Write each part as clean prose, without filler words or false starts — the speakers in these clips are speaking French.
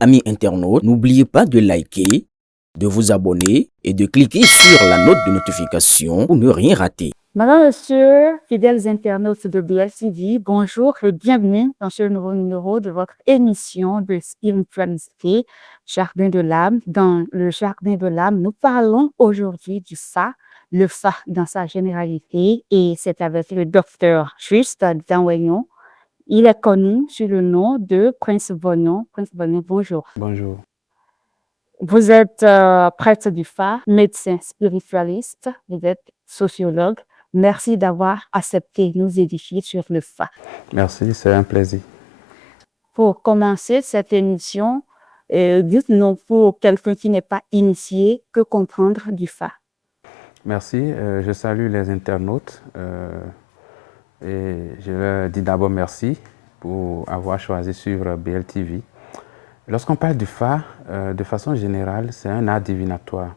Amis internautes, n'oubliez pas de liker, de vous abonner et de cliquer sur la note de notification pour ne rien rater. Madame, Monsieur, fidèles internautes de BLTV, bonjour et bienvenue dans ce nouveau numéro de votre émission de Spiritualité, Jardin de l'âme. Dans le Jardin de l'âme, nous parlons aujourd'hui du Fa, le Fa dans sa généralité, et c'est avec le docteur Juste Danwegnon. Il est connu sous le nom de Prince Vognon. Prince Vognon, bonjour. Bonjour. Vous êtes prêtre du Fa, médecin spiritualiste, vous êtes sociologue. Merci d'avoir accepté de nous édifier sur le Fa. Merci, c'est un plaisir. Pour commencer cette émission, dites-nous pour quelqu'un qui n'est pas initié, que comprendre du Fa? Merci, je salue les internautes et je leur dis d'abord merci pour avoir choisi de suivre BLTV. Lorsqu'on parle du Fa, de façon générale, c'est un art divinatoire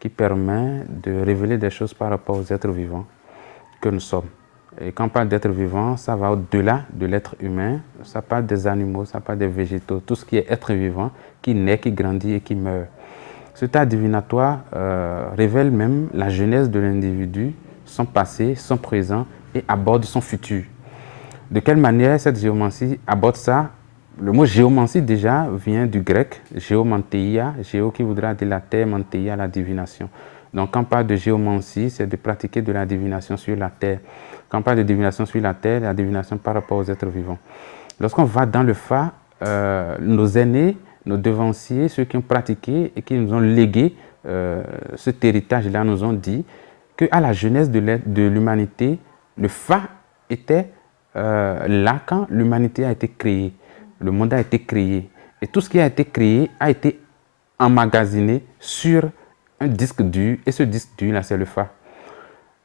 qui permet de révéler des choses par rapport aux êtres vivants que nous sommes. Et quand on parle d'être vivant, ça va au-delà de l'être humain, ça parle des animaux, ça parle des végétaux, tout ce qui est être vivant, qui naît, qui grandit et qui meurt. Cet art divinatoire révèle même la genèse de l'individu, son passé, son présent et aborde son futur. De quelle manière cette géomancie aborde ça? Le mot géomancie déjà vient du grec, géomanteia, géo qui voudra dire la terre, manteia la divination. Donc quand on parle de géomancie, c'est de pratiquer de la divination sur la terre. Quand on parle de divination sur la terre, la divination par rapport aux êtres vivants. Lorsqu'on va dans le Fa, nos aînés, nos devanciers, ceux qui ont pratiqué et qui nous ont légué cet héritage-là, nous ont dit qu'à la jeunesse de l'humanité, le Fa était là quand l'humanité a été créée. Le monde a été créé. Et tout ce qui a été créé a été emmagasiné sur un disque dur. Et ce disque dur-là, c'est le Fa.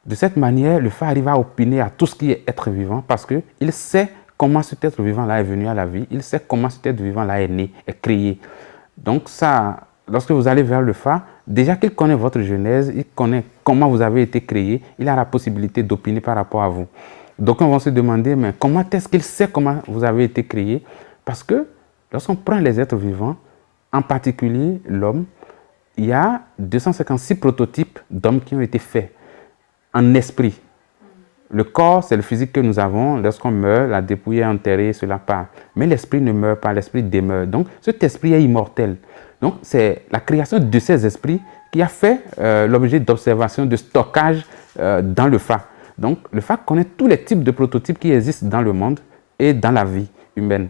De cette manière, le Fa arrive à opiner à tout ce qui est être vivant parce qu'il sait comment cet être vivant-là est venu à la vie. Il sait comment cet être vivant-là est né, est créé. Donc ça, lorsque vous allez vers le Fa, déjà qu'il connaît votre genèse, il connaît comment vous avez été créé, il a la possibilité d'opiner par rapport à vous. Donc on va se demander, mais comment est-ce qu'il sait comment vous avez été créé? Parce que lorsqu'on prend les êtres vivants, en particulier l'homme, il y a 256 prototypes d'hommes qui ont été faits en esprit. Le corps, c'est le physique que nous avons. Lorsqu'on meurt, la dépouille est enterrée, cela part. Mais l'esprit ne meurt pas, l'esprit demeure. Donc cet esprit est immortel. Donc c'est la création de ces esprits qui a fait l'objet d'observation, de stockage dans le Fa. Donc le Fa connaît tous les types de prototypes qui existent dans le monde et dans la vie humaine.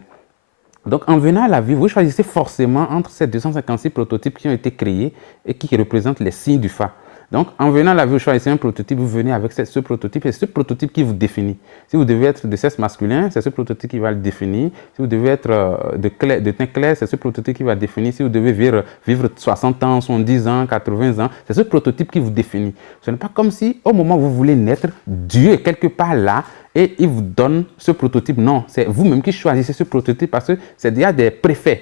Donc, en venant à la vie, vous choisissez forcément entre ces 256 prototypes qui ont été créés et qui représentent les signes du Fa. Donc, en venant à la vie, vous choisissez un prototype, vous venez avec ce prototype et c'est ce prototype qui vous définit. Si vous devez être de sexe masculin, c'est ce prototype qui va le définir. Si vous devez être de teint clair, c'est ce prototype qui va le définir. Si vous devez vivre 60 ans, 70 ans, 80 ans, c'est ce prototype qui vous définit. Ce n'est pas comme si, au moment où vous voulez naître, Dieu est quelque part là et il vous donne ce prototype. Non, c'est vous-même qui choisissez ce prototype parce que c'est déjà des préfaits.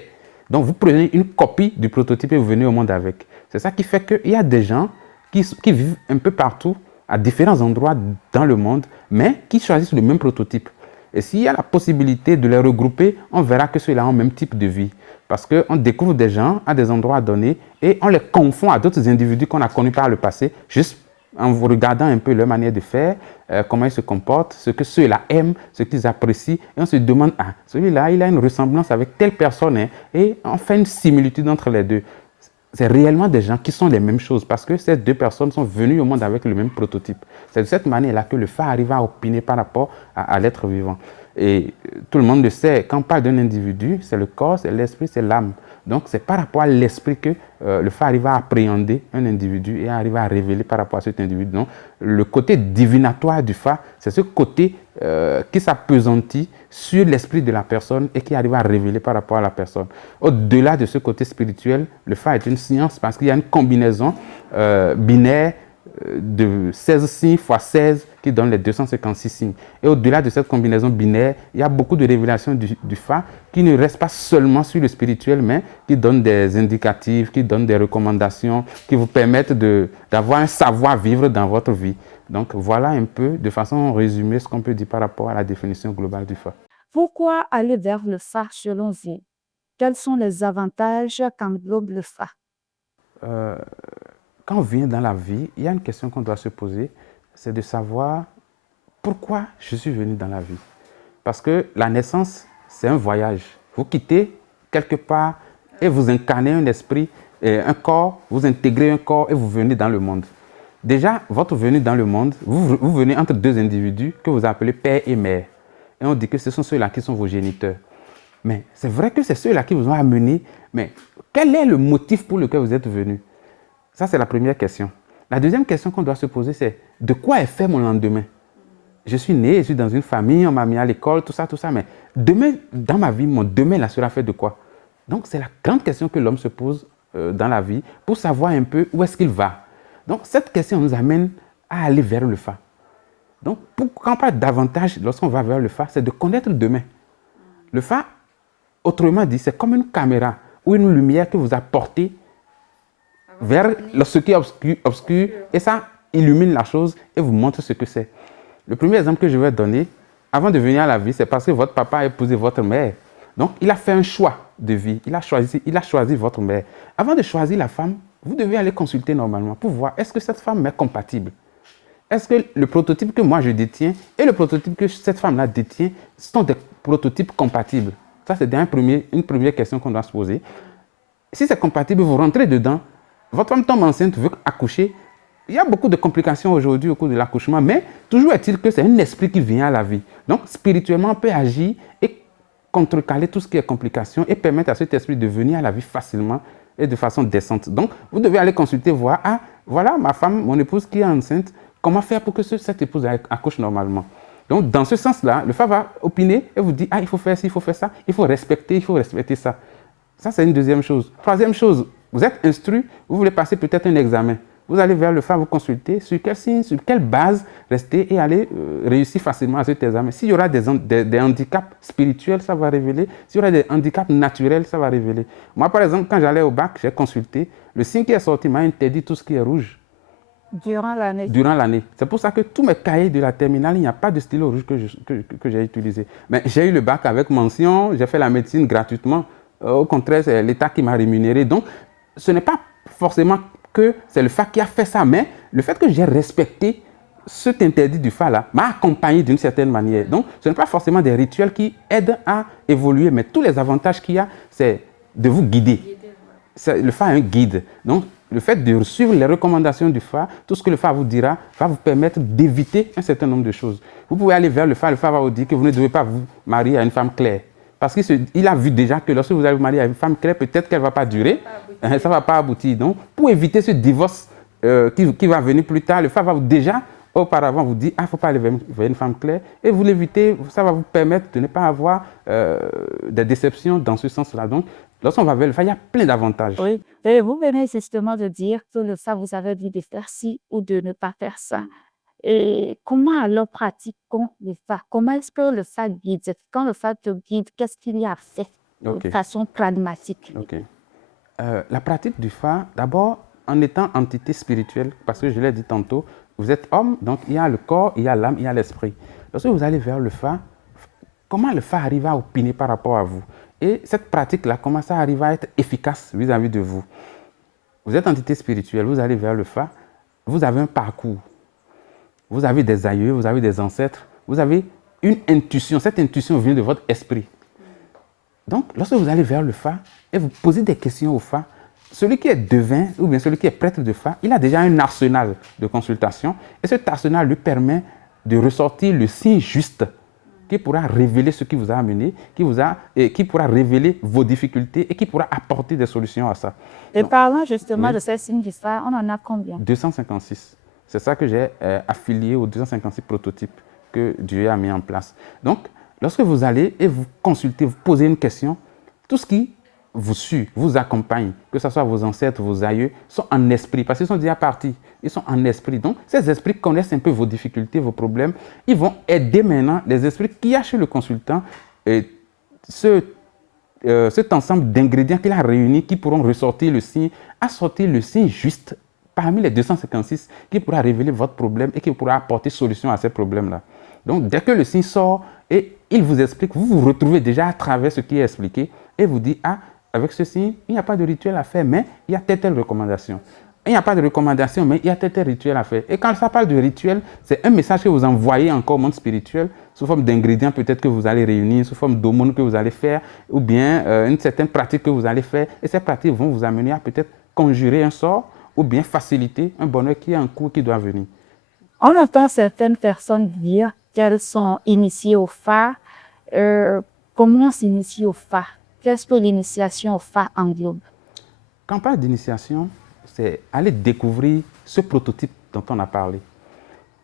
Donc, vous prenez une copie du prototype et vous venez au monde avec. C'est ça qui fait qu'il y a des gens qui vivent un peu partout, à différents endroits dans le monde, mais qui choisissent le même prototype. Et s'il y a la possibilité de les regrouper, on verra que ceux-là ont le même type de vie. Parce qu'on découvre des gens à des endroits donnés et on les confond à d'autres individus qu'on a connus par le passé, juste en vous regardant un peu leur manière de faire, comment ils se comportent, ce que ceux-là aiment, ce qu'ils apprécient. Et on se demande, ah, celui-là, il a une ressemblance avec telle personne. Hein, et on fait une similitude entre les deux. C'est réellement des gens qui sont les mêmes choses parce que ces deux personnes sont venues au monde avec le même prototype. C'est de cette manière-là que le Fa arrive à opiner par rapport à l'être vivant. Et tout le monde le sait, quand on parle d'un individu, c'est le corps, c'est l'esprit, c'est l'âme. Donc c'est par rapport à l'esprit que le Fa arrive à appréhender un individu et arrive à révéler par rapport à cet individu. Donc le côté divinatoire du Fa, c'est ce côté qui s'appesantit sur l'esprit de la personne et qui arrive à révéler par rapport à la personne. Au-delà de ce côté spirituel, le Fa est une science parce qu'il y a une combinaison binaire de 16 signes fois 16 qui donne les 256 signes. Et au-delà de cette combinaison binaire, il y a beaucoup de révélations du Fa qui ne restent pas seulement sur le spirituel, mais qui donnent des indicatifs, qui donnent des recommandations, qui vous permettent d'avoir un savoir-vivre dans votre vie. Donc voilà un peu, de façon résumée, ce qu'on peut dire par rapport à la définition globale du Fa. Pourquoi aller vers le Fa selon vous? quels sont les avantages qu'englobe le FA? Quand on vient dans la vie, il y a une question qu'on doit se poser, c'est de savoir pourquoi je suis venu dans la vie. Parce que la naissance, c'est un voyage. Vous quittez quelque part et vous incarnez un esprit, un corps, vous intégrez un corps et vous venez dans le monde. Déjà, votre venue dans le monde, vous venez entre deux individus que vous appelez père et mère. Et on dit que ce sont ceux-là qui sont vos géniteurs. Mais c'est vrai que c'est ceux-là qui vous ont amené, mais quel est le motif pour lequel vous êtes venu? Ça, c'est la première question. La deuxième question qu'on doit se poser, c'est de quoi est fait mon lendemain? Je suis né, je suis dans une famille, on m'a mis à l'école, tout ça, mais demain, dans ma vie, mon demain là sera fait de quoi? Donc, c'est la grande question que l'homme se pose dans la vie pour savoir un peu où est-ce qu'il va. Donc, cette question nous amène à aller vers le Fa. Donc, quand on parle davantage, lorsqu'on va vers le Fa, c'est de connaître demain. Le Fa, autrement dit, c'est comme une caméra ou une lumière que vous apportez vers ce qui est obscur et ça illumine la chose et vous montre ce que c'est. Le premier exemple que je vais donner, avant de venir à la vie, c'est parce que votre papa a épousé votre mère. Donc, il a fait un choix de vie. Il a choisi votre mère. Avant de choisir la femme, vous devez aller consulter normalement pour voir est-ce que cette femme est compatible. Est-ce que le prototype que moi je détiens et le prototype que cette femme-là détient sont des prototypes compatibles? Ça, c'est une première question qu'on doit se poser. Si c'est compatible, vous rentrez dedans. Votre femme tombe enceinte, veut accoucher. Il y a beaucoup de complications aujourd'hui au cours de l'accouchement, mais toujours est-il que c'est un esprit qui vient à la vie. Donc, spirituellement, on peut agir et contrecarrer tout ce qui est complications et permettre à cet esprit de venir à la vie facilement et de façon décente. Donc, vous devez aller consulter, voir, ah, voilà ma femme, mon épouse qui est enceinte, comment faire pour que cette épouse accouche normalement. Donc, dans ce sens-là, le Fa va opiner et vous dit, ah, il faut faire ci, il faut faire ça, il faut respecter ça. Ça, c'est une deuxième chose. Troisième chose, vous êtes instruit, vous voulez passer peut-être un examen. Vous allez vers le Fa, vous consulter sur quel signe, sur quelle base rester et aller réussir facilement à cet examen. S'il y aura des handicaps spirituels, ça va révéler. S'il y aura des handicaps naturels, ça va révéler. Moi, par exemple, quand j'allais au bac, j'ai consulté. Le signe qui est sorti m'a interdit tout ce qui est rouge. Durant l'année. Durant l'année. C'est pour ça que tous mes cahiers de la terminale, il n'y a pas de stylo rouge que j'ai utilisé. Mais j'ai eu le bac avec mention, j'ai fait la médecine gratuitement. Au contraire, c'est l'État qui m'a rémunéré. Donc, ce n'est pas forcément que c'est le Fa qui a fait ça, mais le fait que j'ai respecté cet interdit du Fa là m'a accompagné d'une certaine manière. Donc, ce n'est pas forcément des rituels qui aident à évoluer, mais tous les avantages qu'il y a, c'est de vous guider. Le Fa est un guide. Donc, le fait de suivre les recommandations du Fa, tout ce que le Fa vous dira, va vous permettre d'éviter un certain nombre de choses. Vous pouvez aller vers le Fa va vous dire que vous ne devez pas vous marier à une femme claire. Parce qu'il a vu déjà que lorsque vous allez vous marier à une femme claire, peut-être qu'elle ne va pas durer, ça ne va pas aboutir. Donc, pour éviter ce divorce qui va venir plus tard, le Fa va déjà, auparavant, vous dire, ah, il ne faut pas aller vers une femme claire, et vous l'évitez, ça va vous permettre de ne pas avoir des déceptions dans ce sens-là. Donc, lorsqu'on va vers le Fa, il y a plein d'avantages. Oui, et vous venez justement de dire que le Fa vous avez dit de faire ci ou de ne pas faire ça. Et comment alors pratiquons le Fa? Comment est-ce que le Fa guide? Quand le Fa te guide, qu'est-ce qu'il y a fait de façon pragmatique? La pratique du Fa, d'abord, en étant entité spirituelle, parce que je l'ai dit tantôt, vous êtes homme, donc il y a le corps, il y a l'âme, il y a l'esprit. Lorsque vous allez vers le Fa, comment le Fa arrive à opiner par rapport à vous? Et cette pratique-là, comment ça arrive à être efficace vis-à-vis de vous? Vous êtes entité spirituelle, vous allez vers le Fa, vous avez un parcours. Vous avez des aïeux, vous avez des ancêtres, vous avez une intuition. Cette intuition vient de votre esprit. Donc, lorsque vous allez vers le Fa et vous posez des questions au Fa, celui qui est devin ou bien celui qui est prêtre de Fa, il a déjà un arsenal de consultation et cet arsenal lui permet de ressortir le signe juste qui pourra révéler ce qui vous a amené, qui pourra révéler vos difficultés et qui pourra apporter des solutions à ça. Et donc, parlant justement de ces signes du Fa, on en a combien? 256. C'est ça que j'ai affilié aux 256 prototypes que Dieu a mis en place. Donc, lorsque vous allez et vous consultez, vous posez une question, tout ce qui vous suit, vous accompagne, que ce soit vos ancêtres, vos aïeux, sont en esprit, parce qu'ils sont déjà partis, ils sont en esprit. Donc, ces esprits connaissent un peu vos difficultés, vos problèmes. Ils vont aider maintenant les esprits qu'il y a chez le consultant, cet ensemble d'ingrédients qu'il a réunis, qui pourront ressortir le signe, à sortir le signe juste parmi les 256 qui pourra révéler votre problème et qui pourra apporter solution à ces problèmes-là. Donc, dès que le signe sort et il vous explique, vous vous retrouvez déjà à travers ce qui est expliqué et vous dites, ah, avec ce signe, il n'y a pas de rituel à faire, mais il y a telle recommandation. Il n'y a pas de recommandation, mais il y a tel rituel à faire. Et quand ça parle de rituel, c'est un message que vous envoyez encore au monde spirituel, sous forme d'ingrédients peut-être que vous allez réunir, sous forme d'aumônes que vous allez faire, ou bien une certaine pratique que vous allez faire. Et ces pratiques vont vous amener à peut-être conjurer un sort, ou bien faciliter un bonheur qui est en cours, qui doit venir. On entend certaines personnes dire qu'elles sont initiées au Fa. Comment s'initie au Fa? Qu'est-ce que l'initiation au Fa englobe? Quand on parle d'initiation, c'est aller découvrir ce prototype dont on a parlé.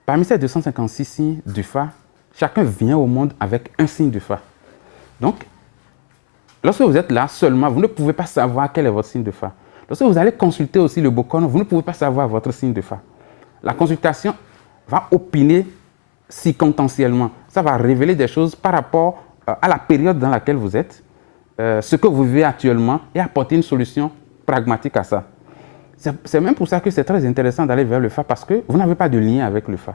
Parmi ces 256 signes du Fa, chacun vient au monde avec un signe du Fa. Donc, lorsque vous êtes là seulement, vous ne pouvez pas savoir quel est votre signe de Fa. Lorsque vous allez consulter aussi le Bokono, vous ne pouvez pas savoir votre signe de Fa. La consultation va opiner circonstanciellement. Ça va révéler des choses par rapport à la période dans laquelle vous êtes, ce que vous vivez actuellement, et apporter une solution pragmatique à ça. C'est même pour ça que c'est très intéressant d'aller vers le Fa, parce que vous n'avez pas de lien avec le Fa.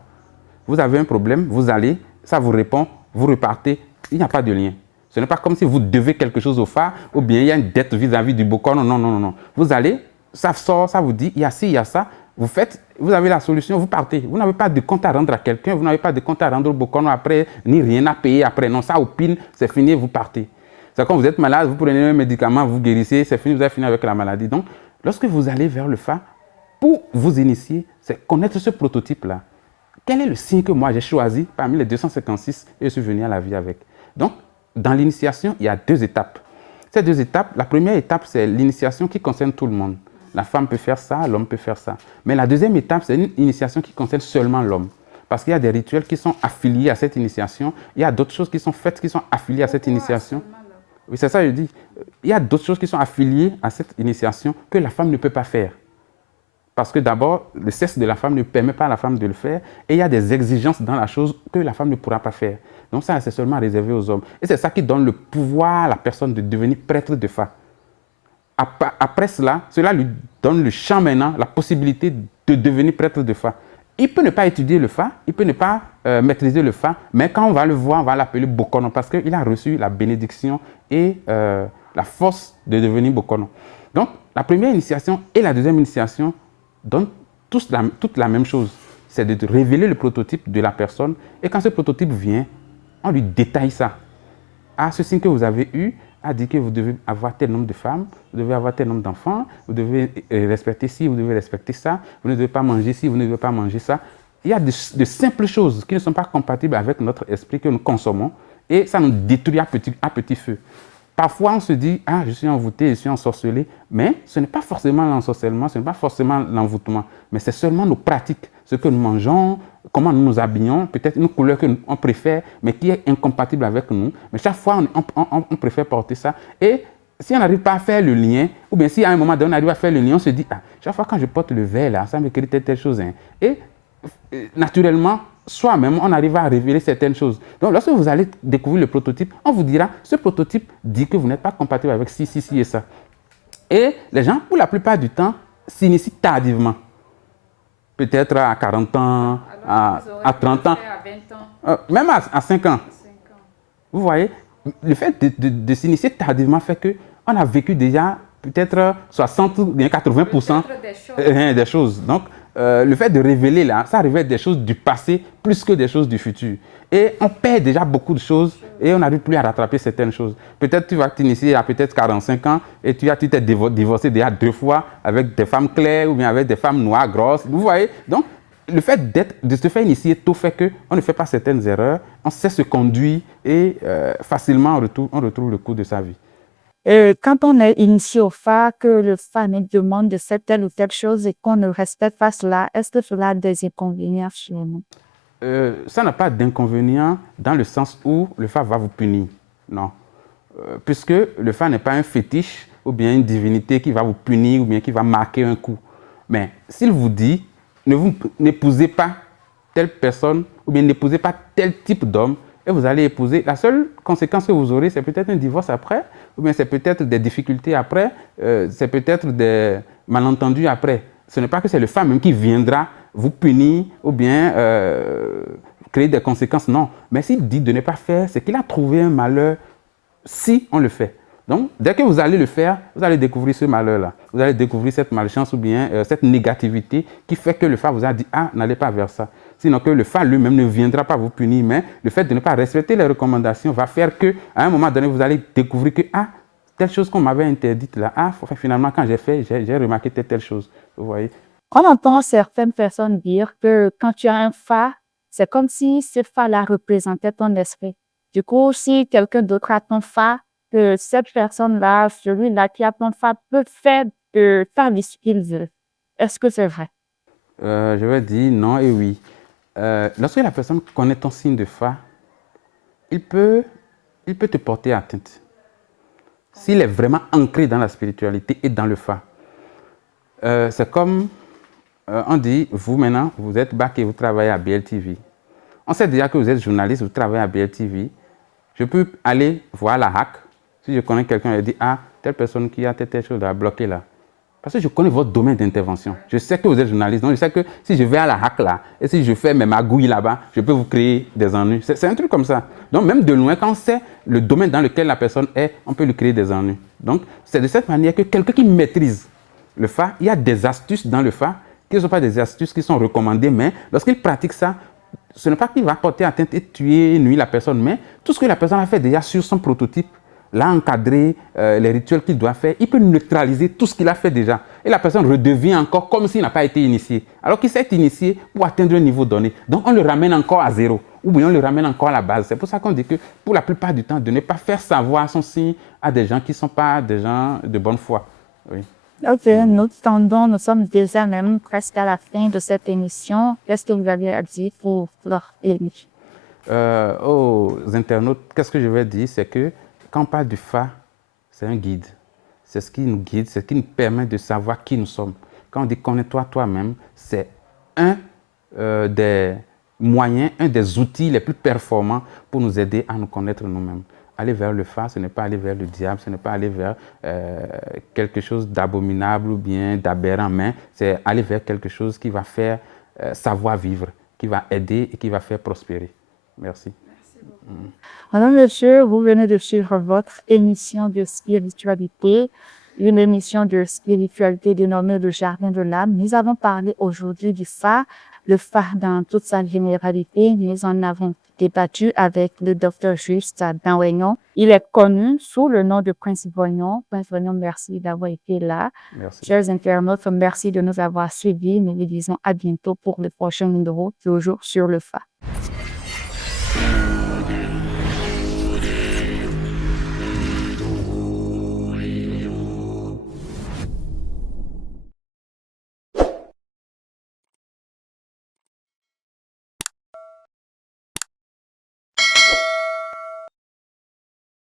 Vous avez un problème, vous allez, ça vous répond, vous repartez, il n'y a pas de lien. Ce n'est pas comme si vous devez quelque chose au Fa, ou bien il y a une dette vis-à-vis du Bokono. Non, non, non, non. Vous allez, ça sort, ça vous dit, il y a ci, il y a ça. Vous faites, vous avez la solution, vous partez. Vous n'avez pas de compte à rendre à quelqu'un, vous n'avez pas de compte à rendre au Bokono après, ni rien à payer après. Non, ça opine, c'est fini, vous partez. C'est quand vous êtes malade, vous prenez un médicament, vous guérissez, c'est fini, vous avez fini avec la maladie. Donc, lorsque vous allez vers le Fa, pour vous initier, c'est connaître ce prototype-là. Quel est le signe que moi j'ai choisi parmi les 256 et je suis venu à la vie avec? Donc, dans l'initiation, il y a 2 étapes. Ces 2 étapes, la première étape, c'est l'initiation qui concerne tout le monde. La femme peut faire ça, l'homme peut faire ça. Mais la deuxième étape, c'est une initiation qui concerne seulement l'homme. Parce qu'il y a des rituels qui sont affiliés à cette initiation. Il y a d'autres choses qui sont faites qui sont affiliées à cette initiation. Oui, c'est ça que je dis. Il y a d'autres choses qui sont affiliées à cette initiation que la femme ne peut pas faire. Parce que d'abord, le sexe de la femme ne permet pas à la femme de le faire. Et il y a des exigences dans la chose que la femme ne pourra pas faire. Donc ça, c'est seulement réservé aux hommes. Et c'est ça qui donne le pouvoir à la personne de devenir prêtre de Fa. Après cela, cela lui donne le champ maintenant, la possibilité de devenir prêtre de Fa. Il peut ne pas étudier le Fa, il peut ne pas maîtriser le Fa, mais quand on va le voir, on va l'appeler Bokono parce qu'il a reçu la bénédiction et la force de devenir Bokono. Donc, la première initiation et la deuxième initiation donnent toute la même chose. C'est de révéler le prototype de la personne et quand ce prototype vient, on lui détaille ça. Ah, ce signe que vous avez eu a dit que vous devez avoir tel nombre de femmes, vous devez avoir tel nombre d'enfants, vous devez respecter ci, vous devez respecter ça, vous ne devez pas manger ci, vous ne devez pas manger ça. Il y a de simples choses qui ne sont pas compatibles avec notre esprit que nous consommons et ça nous détruit à petit feu. Parfois, on se dit, ah, je suis envoûté, je suis ensorcelé, mais ce n'est pas forcément l'ensorcellement, ce n'est pas forcément l'envoûtement, mais c'est seulement nos pratiques, ce que nous mangeons, comment nous nous habillons, peut-être une couleur qu'on préfère, mais qui est incompatible avec nous. Mais chaque fois, on préfère porter ça. Et si on n'arrive pas à faire le lien, ou bien si à un moment donné, on arrive à faire le lien, on se dit, ah, chaque fois quand je porte le vert, là, ça me crée telle chose. Hein. Et naturellement, soi-même, on arrive à révéler certaines choses. Donc, lorsque vous allez découvrir le prototype, on vous dira, ce prototype dit que vous n'êtes pas compatible avec ci et ça. Et les gens, pour la plupart du temps, s'initient tardivement. Peut-être à 40 ans, à 30 ans, À 20 ans. même à 5 ans. Vous voyez, le fait de s'initier tardivement fait qu'on a vécu déjà peut-être 60 ou bien 80% des choses. Donc, le fait de révéler là, ça révèle des choses du passé plus que des choses du futur. Et on perd déjà beaucoup de choses et on n'arrive plus à rattraper certaines choses. Peut-être tu vas t'initier à peut-être 45 ans et tu t'es divorcé déjà 2 fois avec des femmes claires ou bien avec des femmes noires, grosses. Vous voyez? Donc, le fait de se faire initier tôt fait qu'on ne fait pas certaines erreurs, on sait se conduire et facilement on retrouve le cours de sa vie. Quand on est initié au Fa, que le Fa nous demande de faire telle ou telle chose et qu'on ne respecte pas cela, est-ce que cela a des inconvénients chez nous? Ça n'a pas d'inconvénient dans le sens où le Fa va vous punir. Non. Puisque le Fa n'est pas un fétiche ou bien une divinité qui va vous punir ou bien qui va marquer un coup. Mais s'il vous dit, n'épousez pas telle personne ou bien n'épousez pas tel type d'homme, et vous allez épouser, la seule conséquence que vous aurez, c'est peut-être un divorce après, ou bien c'est peut-être des difficultés après, c'est peut-être des malentendus après. Ce n'est pas que c'est le Fa même qui viendra vous punir ou bien créer des conséquences, non. Mais s'il dit de ne pas faire, c'est qu'il a trouvé un malheur si on le fait. Donc, dès que vous allez le faire, vous allez découvrir ce malheur-là. Vous allez découvrir cette malchance ou bien cette négativité qui fait que le Fa vous a dit « Ah, n'allez pas vers ça ». Sinon que le Fa lui-même ne viendra pas vous punir, mais le fait de ne pas respecter les recommandations va faire qu'à un moment donné, vous allez découvrir que « Ah, telle chose qu'on m'avait interdite là, ah, finalement, quand j'ai fait, j'ai remarqué telle chose. » Vous voyez? On entend certaines personnes dire que quand tu as un Fa, c'est comme si ce Fa-là représentait ton esprit. Du coup, si quelqu'un d'autre a ton Fa, que cette personne-là, celui-là qui a ton Fa peut faire de ta vie ce qu'il veut. Est-ce que c'est vrai? Je vais dire non et oui. Lorsque la personne connaît ton signe de Fa, il peut te porter atteinte. S'il est vraiment ancré dans la spiritualité et dans le Fa. C'est comme on dit, vous maintenant, vous êtes bac et vous travaillez à BLTV. On sait déjà que vous êtes journaliste, vous travaillez à BLTV. Je peux aller voir la hack. Si je connais quelqu'un, je dis, ah, telle personne qui a telle chose à bloquer là. Parce que je connais votre domaine d'intervention. Je sais que vous êtes journaliste. Donc, je sais que si je vais à la hack là, et si je fais mes magouilles là-bas, je peux vous créer des ennuis. C'est un truc comme ça. Donc, même de loin, quand on sait le domaine dans lequel la personne est, on peut lui créer des ennuis. Donc, c'est de cette manière que quelqu'un qui maîtrise le Fa, il y a des astuces dans le Fa qui ne sont pas des astuces qui sont recommandées, mais lorsqu'il pratique ça, ce n'est pas qu'il va porter atteinte et tuer, nuire la personne, mais tout ce que la personne a fait déjà sur son prototype, l'a encadré, les rituels qu'il doit faire, il peut neutraliser tout ce qu'il a fait déjà. Et la personne redevient encore comme s'il n'a pas été initié. Alors qu'il s'est initié pour atteindre un niveau donné. Donc on le ramène encore à zéro. Ou bien on le ramène encore à la base. C'est pour ça qu'on dit que pour la plupart du temps, de ne pas faire savoir son signe à des gens qui ne sont pas des gens de bonne foi. Oui. Ok, nous sommes déjà même presque à la fin de cette émission. Qu'est-ce que vous avez à dire pour leur émission? Aux internautes, qu'est-ce que je vais dire? C'est que quand on parle du Fa, c'est un guide. C'est ce qui nous guide, c'est ce qui nous permet de savoir qui nous sommes. Quand on dit connais-toi toi-même, c'est un des moyens, un des outils les plus performants pour nous aider à nous connaître nous-mêmes. Aller vers le Fa, ce n'est pas aller vers le diable, ce n'est pas aller vers quelque chose d'abominable ou bien d'aberrant, mais c'est aller vers quelque chose qui va faire savoir vivre, qui va aider et qui va faire prospérer. Merci. Madame, monsieur, vous venez de suivre votre émission de spiritualité, une émission de spiritualité dénommée Le Jardin de l'âme. Nous avons parlé aujourd'hui du Fa, le Fa dans toute sa généralité. Nous en avons débattu avec le Dr. Juste Danwegnon. Il est connu sous le nom de Prince Vognon. Prince Vognon, merci d'avoir été là. Merci. Chers internautes, merci de nous avoir suivis. Nous vous disons à bientôt pour le prochain numéro, toujours sur le Fa.